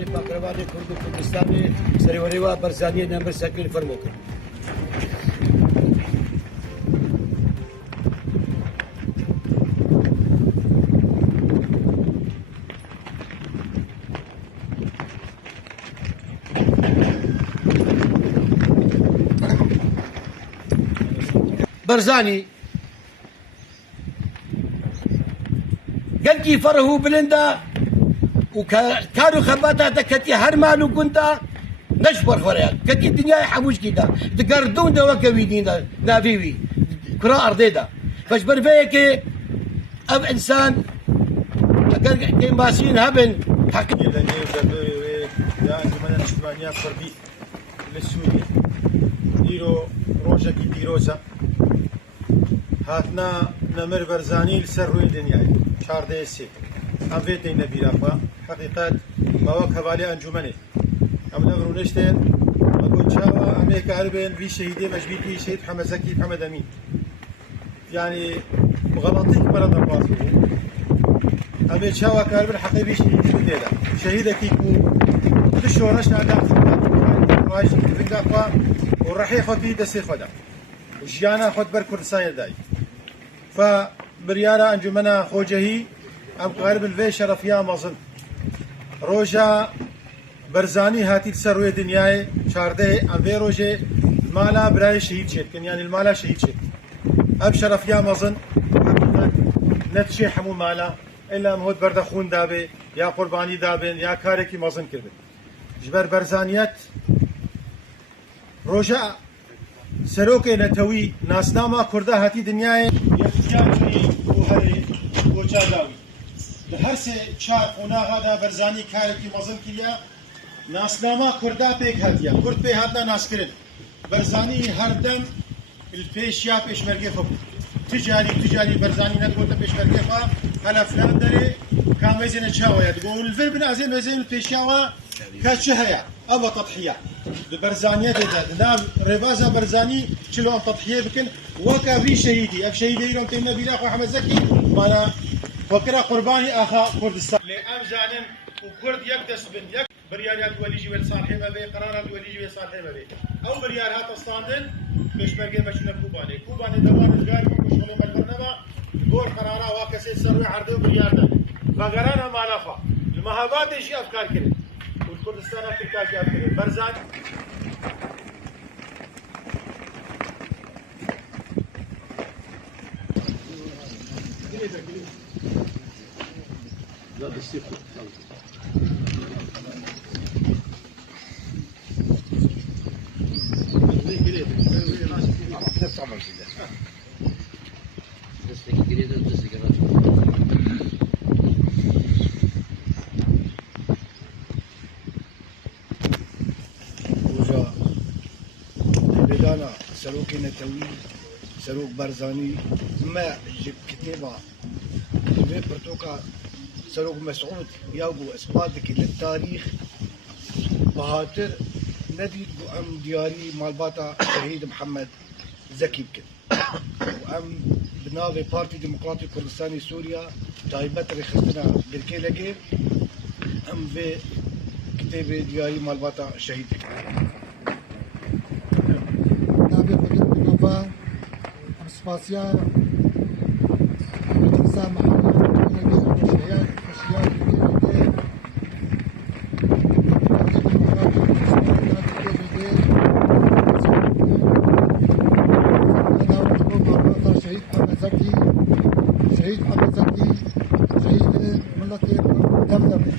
برزاني باقرباني كرد كردستاني سري وريوا برزاني نمبر ساكن فرموك برزاني قلتي فره بلندا وكانوا خباتا كتي هرمالو كنتا نشبر فريق كتي الدنيا حبوش كده تقردون دوا كويدين دا نافيوي كرا أرضيدا فاش برفيك أب إنسان كي ماسين هبن حق يا أنجمن الاجتماعية فردي للسورية ديرو روجا كي ديروزا هاتنا نمر برزاني لسروي دنياي شار ديسي ام فيتي نبي رافا حقيقات ما وكبالي انجمني ام نمرو نشتين اقول شاوا امريكا عربين في شهيدي مجبيتي شهيد محمد زكي محمد امين يعني غلطيك مرض الباصو امي شاوا كاربن حقيقي شهيدي بديلا شهيدك يكون تشورش على رايش فينغافا وراح ياخذ في دسي خدا وجيانا خد بر كردستان داي فبريانا انجمنا خوجهي ام قارب الفي شرفيا مظن روجا برزاني هاتي سروي دنياي شارده ام في روجي مالا براي شهيد شيكن يعني المالا شهيد شيك اب شرفيا مظن حقيقه نتشي حمو مالا الا مهود بردخون دابه يا قرباني دابن يا كاركي مظن كربن جبر برزانيات روجا سروكي نتوي ناسناما كردا هاتي دنياي يفتياجي وهري وجاداوي لهرسي چار اونا غادا برزاني كاركي مظن كليا ناسناما كردا بيك هاتيا كرد بي هاتنا ناسكرن برزاني هردم البيشيا بيشمرگي خب تجاري برزاني نقول بيشمرگي خا هلا فلان دري كاميزين تشاويا تقول الفيلم نازل مزين البيشيا كشهيا أبا تضحية ببرزانية ده رفازة برزاني شلون تضحية بكن وكا في شهيدي أب شهيدي يوم تيمنا بيلاخ محمد زكي مانا وكرا قرباني أخا كردستان لأم زانن وكرد يقدس بن يك بريارات وليجي والصالحي ما بي قرارات وليجي والصالحي ما بي أو بريارات أستاندن مش برجع مشنا كوباني دوام الجار وشغله بالبرنامج دور قرارة واكسي سروي عرضه بريارنا فقرانا ما نفع المهابات يجي أفكار كده والكردستان أفريقيا جاب كده برزان بدانا سروك نتوي سروك برزاني ما جب كتابة في برتوكا سروك مسعود يابو إثباتك للتاريخ بهاتر نديد أم دياري مالباتا شهيد محمد زكي بكن وأم بناوي بارتي ديمقراطي كردستاني سوريا تايبت رخصتنا بركي لقي أم في كتابة دياري مالباتا شهيد سپاسیا انسان محمد شهيد محمد زكي شهيد ملة دمدمة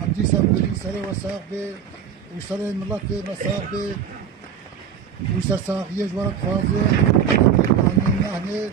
عمدي سامبلي سري وساقبي وسري ملة مساقبي وسرساقية جوارك فازي يعني